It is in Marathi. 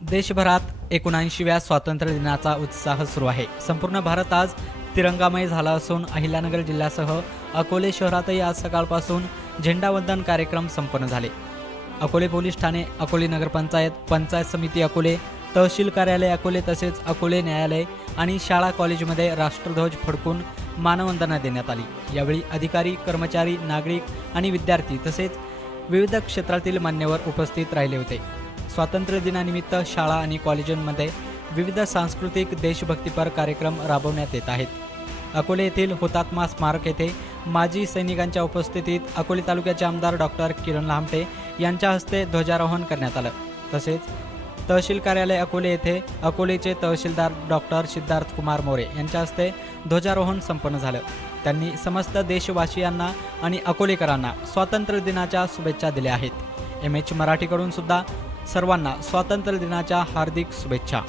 देशभरात 79व्या स्वातंत्र्य दिनाचा उत्साह सुरू आहे। संपूर्ण भारत आज तिरंगामय झाला असून अहिल्यानगर जिल्ह्यासह अकोले शहरातही आज सकाळपासून झेंडावंदन कार्यक्रम संपन्न झाले। अकोले पोलीस ठाणे, अकोले नगरपंचायत, पंचायत समिती अकोले, तहसील कार्यालय अकोले तसेच अकोले न्यायालय आणि शाळा कॉलेजमध्ये राष्ट्रध्वज फडकून मानवंदना देण्यात आली। यावेळी अधिकारी, कर्मचारी, नागरिक आणि विद्यार्थी तसेच विविध क्षेत्रातील मान्यवर उपस्थित राहिले होते। स्वातंत्र्य दिनानिमित्त शाळा आणि कॉलेजांमध्ये विविध सांस्कृतिक देशभक्तीपर कार्यक्रम राबवण्यात येत आहेत। अकोले येथील हुतात्मा स्मारक येथे माजी सैनिकांच्या उपस्थितीत अकोले तालुक्याचे आमदार डॉक्टर किरण लामटे यांच्या हस्ते ध्वजारोहण करण्यात आलं। तसेच तहसील कार्यालय अकोले येथे अकोलेचे तहसीलदार डॉक्टर सिद्धार्थ कुमार मोरे यांच्या हस्ते ध्वजारोहण संपन्न झालं। त्यांनी समस्त देशवासियांना आणि अकोलेकरांना स्वातंत्र्य दिनाच्या शुभेच्छा दिल्या आहेत। MH मराठीकडून सुद्धा सर्वांना स्वातंत्र्य दिनाच्या हार्दिक शुभेच्छा।